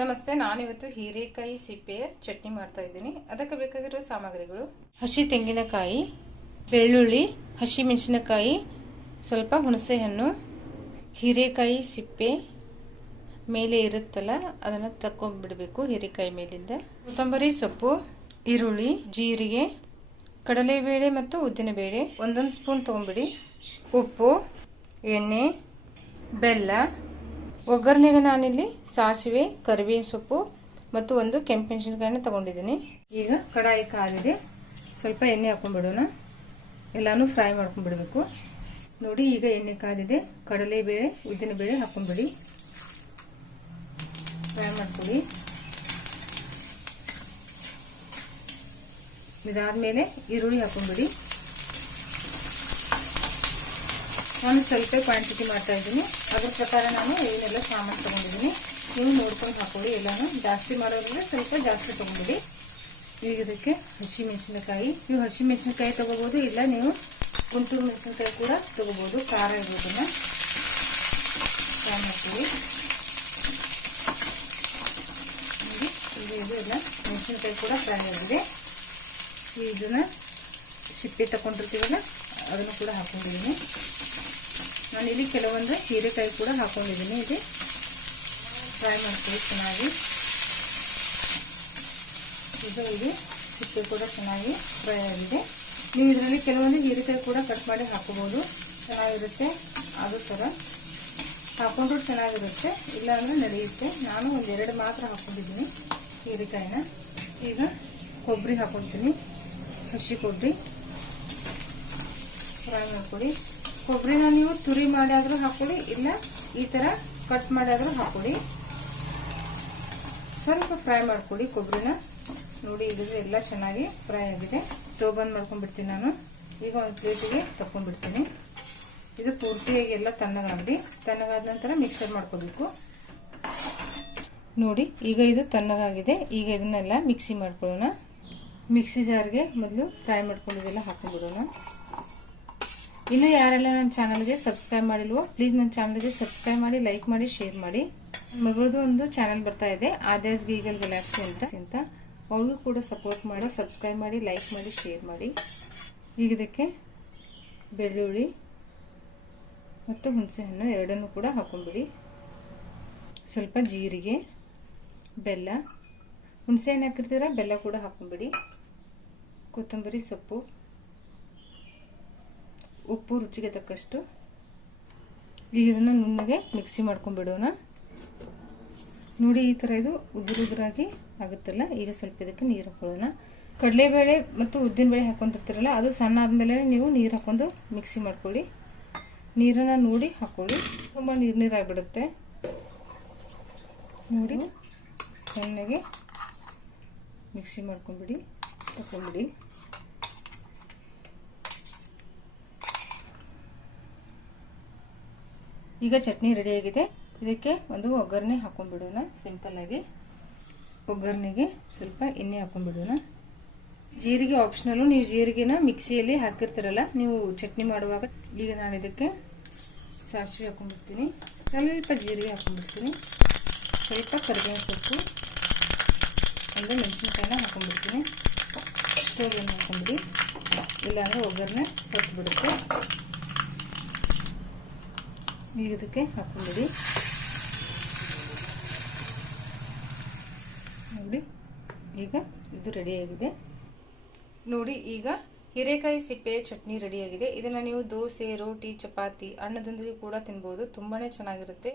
ನಮಸ್ತೆ, ನಾನಿವತ್ತು ಹೀರೆಕಾಯಿ ಸಿಪ್ಪೆಯ ಚಟ್ನಿ ಮಾಡ್ತಾ ಇದ್ದೀನಿ. ಅದಕ್ಕೆ ಬೇಕಾಗಿರೋ ಸಾಮಗ್ರಿಗಳು. ಹಸಿ ತೆಂಗಿನಕಾಯಿ, ಬೆಳ್ಳುಳ್ಳಿ, ಹಸಿ ಮೆಣಸಿನಕಾಯಿ, ಸ್ವಲ್ಪ ಹುಣಸೆಹಣ್ಣು, ಹೀರೆಕಾಯಿ ಸಿಪ್ಪೆ ಮೇಲೆ ಇರುತ್ತಲ್ಲ, ಅದನ್ನು ತಕೊಂಡ್ಬಿಡಬೇಕು ಹೀರೆಕಾಯಿ ಮೇಲಿಂದ. ಕೊತ್ತಂಬರಿ ಸೊಪ್ಪು, ಈರುಳ್ಳಿ, ಜೀರಿಗೆ, ಕಡಲೆಬೇಳೆ ಮತ್ತು ಉದ್ದಿನಬೇಳೆ. ಒಂದೊಂದು ಸ್ಪೂನ್ ತೊಗೊಂಬಿಡಿ. ಉಪ್ಪು, ಎಣ್ಣೆ, ಬೆಲ್ಲ ಒಗ್ಗರಣೆಗೆ ನಾನಿಲ್ಲಿ ಸಾಸಿವೆ, ಕರಿಬೇವಿನ ಸೊಪ್ಪು ಮತ್ತು ಒಂದು ಕೆಂಪು ತಗೊಂಡಿದ್ದೀನಿ. ಈಗ ಕಡಾಯಿ ಕಾದಿದೆ ಸ್ವಲ್ಪ ಎಣ್ಣೆ ಹಾಕೊಂಡ್ಬಿಡೋಣ. ಎಲ್ಲಾನು ಫ್ರೈ ಮಾಡ್ಕೊಂಡ್ಬಿಡ್ಬೇಕು. ನೋಡಿ, ಈಗ ಎಣ್ಣೆ ಕಾದಿದೆ ಕಡಲೆಬೇಳೆ ಉದ್ದಿನಬೇಳೆ ಹಾಕೊಂಡ್ಬಿಡಿ. ಫ್ರೈ ಮಾಡ್ಕೊಳ್ಳಿ ಇದಾದ್ಮೇಲೆ ಈರುಳ್ಳಿ ಹಾಕೊಂಡ್ಬಿಡಿ. ನಾನು ಸ್ವಲ್ಪ ಕ್ವಾಂಟಿಟಿ ಮಾಡ್ತಾ ಇದ್ದೀನಿ. ಅದ್ರ ಪ್ರಕಾರ ನಾನು ಏನೆಲ್ಲ ಸಾಮಾನು ತಗೊಂಡಿದ್ದೀನಿ. ನೀವು ನೋಡ್ಕೊಂಡು ಹಾಕೊಳ್ಳಿ. ಎಲ್ಲಾನು ಜಾಸ್ತಿ ಮಾಡೋದ್ರಿಂದ ಸ್ವಲ್ಪ ಜಾಸ್ತಿ ತಗೊಂಡ್ಬಿಡಿ ಈಗ ಇದಕ್ಕೆ ಹಸಿ ಮೆಣಸಿನಕಾಯಿ. ನೀವು ಹಸಿ ಮೆಣಸಿನಕಾಯಿ ತಗೋಬಹುದು ಇಲ್ಲ ನೀವು ಗುಂಟೂರು ಮೆಣಸಿನಕಾಯಿ ಕೂಡ ತಗೋಬಹುದು ಖಾರ ಇರೋದನ್ನ. ಫ್ರೈ ಮಾಡ್ತೀವಿ ಇದು ಎಲ್ಲ ಮೆಣಸಿನಕಾಯಿ ಕೂಡ ಫ್ರೈ ಆಗಿದೆ. ಇದನ್ನ ಸಿಪ್ಪೆ ತಗೊಂಡಿರ್ತೀವಲ್ಲ, ಅದನ್ನು ಕೂಡ ಹಾಕೊಂಡಿದ್ದೀನಿ. ನಾನು ಇಲ್ಲಿ ಕೆಲವೊಂದು ಹೀರೆಕಾಯಿ ಕೂಡ ಹಾಕೊಂಡಿದ್ದೀನಿ. ಇದು ಫ್ರೈ ಮಾಡ್ತೀವಿ ಚೆನ್ನಾಗಿ. ಇದು ಇದು ಸಿಪ್ಪೆ ಕೂಡ ಚೆನ್ನಾಗಿ ಫ್ರೈ ಆಗಿದೆ. ನೀವು ಇದರಲ್ಲಿ ಕೆಲವೊಂದು ಹೀರೆಕಾಯಿ ಕೂಡ ಕಟ್ ಮಾಡಿ ಹಾಕೋಬೋದು ಚೆನ್ನಾಗಿರುತ್ತೆ ಅದು ಥರ. ಹಾಕೊಂಡ್ರೂ ಚೆನ್ನಾಗಿರುತ್ತೆ, ಇಲ್ಲಾಂದರೆ ನಡೆಯುತ್ತೆ. ನಾನು ಒಂದೆರಡು ಮಾತ್ರ ಹಾಕೊಂಡಿದ್ದೀನಿ ಹೀರೆಕಾಯಿನ. ಈಗ ಕೊಬ್ಬರಿ ಹಾಕೊಳ್ತೀನಿ ಹಸಿ ಕೊಬ್ಬರಿ. ಫ್ರೈ ಮಾಡ್ಕೊಡಿ ಕೊಬ್ಬರಿನ ನೀವು ತುರಿ ಮಾಡಾದ್ರೂ ಹಾಕೊಳ್ಳಿ, ಇಲ್ಲ ಈ ಥರ ಕಟ್ ಮಾಡಾದ್ರೂ ಹಾಕೊಳ್ಳಿ. ಸ್ವಲ್ಪ ಫ್ರೈ ಮಾಡ್ಕೊಡಿ ಕೊಬ್ಬರಿನ. ನೋಡಿ ಇದು ಎಲ್ಲ ಚೆನ್ನಾಗಿ ಫ್ರೈ ಆಗಿದೆ. ಸ್ಟವ್ ಬಂದ್ ಮಾಡ್ಕೊಂಡ್ಬಿಡ್ತೀನಿ ನಾನು. ಈಗ ಒಂದು ಪ್ಲೇಟಿಗೆ ತಕೊಂಡ್ಬಿಡ್ತೀನಿ ಇದು ಪೂರ್ತಿಯಾಗಿ ಎಲ್ಲ ತಣ್ಣಗಾಗಲಿ. ತಣ್ಣಗಾದ ನಂತರ ಮಿಕ್ಸರ್ ಮಾಡ್ಕೋಬೇಕು. ನೋಡಿ, ಈಗ ಇದು ತಣ್ಣಗಾಗಿದೆ. ಈಗ ಇದನ್ನೆಲ್ಲ ಮಿಕ್ಸಿ ಮಾಡ್ಕೊಳ್ಳೋಣ. ಮಿಕ್ಸಿ ಜಾರ್ಗೆ ಮೊದಲು ಫ್ರೈ ಮಾಡ್ಕೊಂಡಿದ್ದೆಲ್ಲ ಹಾಕೊಂಡ್ಬಿಡೋಣ. ಇನ್ನು ಯಾರೆಲ್ಲ ನನ್ನ ಚಾನಲ್ಗೆ ಸಬ್ಸ್ಕ್ರೈಬ್ ಮಾಡಿಲ್ವೋ ಪ್ಲೀಸ್ ನನ್ನ ಚಾನಲ್ಗೆ ಸಬ್ಸ್ಕ್ರೈಬ್ ಮಾಡಿ ಲೈಕ್ ಮಾಡಿ ಶೇರ್ ಮಾಡಿ. ಮಗಳದು ಒಂದು ಚಾನಲ್ ಬರ್ತಾ ಇದೆ ಆದ್ಯಾಸ್ ಗೀಗಲ್ ಗಲಾಕ್ಸಿ ಅಂತ. ಅಂತ. ಅವಳಿಗೂ ಕೂಡ ಸಪೋರ್ಟ್ ಮಾಡಿ ಸಬ್ಸ್ಕ್ರೈಬ್ ಮಾಡಿ ಲೈಕ್ ಮಾಡಿ ಶೇರ್ ಮಾಡಿ. ಈಗ ಇದಕ್ಕೆ ಬೆಳ್ಳುಳ್ಳಿ ಮತ್ತು ಹುಣಸೆಹಣ್ಣು ಎರಡನ್ನೂ ಕೂಡ ಹಾಕೊಂಡ್ಬಿಡಿ. ಸ್ವಲ್ಪ ಜೀರಿಗೆ, ಬೆಲ್ಲ. ಹುಣಸೆಹಣ್ಣು ಹಾಕಿರ್ತೀರ, ಬೆಲ್ಲ ಕೂಡ ಹಾಕೊಂಡ್ಬಿಡಿ. ಕೊತ್ತಂಬರಿ ಸೊಪ್ಪು. ಉಪ್ಪು ರುಚಿಗೆ ತಕ್ಕಷ್ಟು ಈಗ ಇದನ್ನು ನುಣ್ಣಗೆ ಮಿಕ್ಸಿ ಮಾಡ್ಕೊಂಡ್ಬಿಡೋಣ. ನೋಡಿ ಈ ಥರ ಇದು ಉದುರು ಉದುರಾಗಿ ಆಗುತ್ತಲ್ಲ, ಈಗ ಸ್ವಲ್ಪ ಇದಕ್ಕೆ ನೀರು ಹಾಕೊಳ್ಳೋಣ. ಕಡಲೆಬೇಳೆ ಮತ್ತು ಉದ್ದಿನಬೇಳೆ ಹಾಕೊಂತಿರ್ತೀರಲ್ಲ ಅದು ಸಣ್ಣ ಆದಮೇಲೆ ನೀವು ನೀರು ಹಾಕೊಂಡು ಮಿಕ್ಸಿ ಮಾಡ್ಕೊಳ್ಳಿ. ನೀರನ್ನು ನೋಡಿ ಹಾಕೊಳ್ಳಿ. ತುಂಬ ನೀರು ನೀರಾಗಿಬಿಡುತ್ತೆ ನೋಡಿ, ಸಣ್ಣಗೆ ಮಿಕ್ಸಿ ಮಾಡ್ಕೊಂಡ್ಬಿಡಿ ತಗೊಂಡ್ಬಿಡಿ ಈಗ ಚಟ್ನಿ ರೆಡಿಯಾಗಿದೆ ಇದಕ್ಕೆ ಒಂದು ಒಗ್ಗರಣೆ ಹಾಕೊಂಡ್ಬಿಡೋಣ. ಸಿಂಪಲ್ ಆಗಿ. ಒಗ್ಗರಣೆಗೆ ಸ್ವಲ್ಪ ಎಣ್ಣೆ ಹಾಕೊಂಡ್ಬಿಡೋಣ. ಜೀರಿಗೆ ಆಪ್ಷನಲ್ಲು ನೀವು ಜೀರಿಗೆನ ಮಿಕ್ಸಿಯಲ್ಲಿ ಹಾಕಿರ್ತೀರಲ್ಲ, ನೀವು ಚಟ್ನಿ ಮಾಡುವಾಗ ಈಗ ನಾನು ಇದಕ್ಕೆ ಸಾಸಿವೆ ಹಾಕೊಂಡ್ಬಿಡ್ತೀನಿ. ಸ್ವಲ್ಪ ಜೀರಿಗೆ ಹಾಕೊಂಡ್ಬಿಡ್ತೀನಿ. ಸ್ವಲ್ಪ ಕರಿಬೇವಿನ ಸೊಪ್ಪು. ಅಂದರೆ ಮೆಣಸಿನ್ಕಾಯಿನ ಹಾಕೊಂಡ್ಬಿಡ್ತೀನಿ. ಸ್ಟೋವ್ ಏನು ಹಾಕೊಂಡ್ಬಿಡಿ ಇಲ್ಲಾಂದರೆ ಒಗ್ಗರಣೆ ಹೊಟ್ಬಿಡುತ್ತೆ ಈಗ ಇದಕ್ಕೆ ಹಾಕೊಂಡ್ಬಿಡಿ ನೋಡಿ, ಈಗ ಇದು ರೆಡಿಯಾಗಿದೆ ನೋಡಿ, ಈಗ ಹೀರೆಕಾಯಿ ಸಿಪ್ಪೆ ಚಟ್ನಿ ರೆಡಿಯಾಗಿದೆ ಇದನ್ನ ನೀವು ದೋಸೆ, ರೋಟಿ, ಚಪಾತಿ, ಅನ್ನದೊಂದಿಗೆ ಕೂಡ ತಿನ್ಬೋದು. ತುಂಬಾನೇ ಚೆನ್ನಾಗಿರುತ್ತೆ.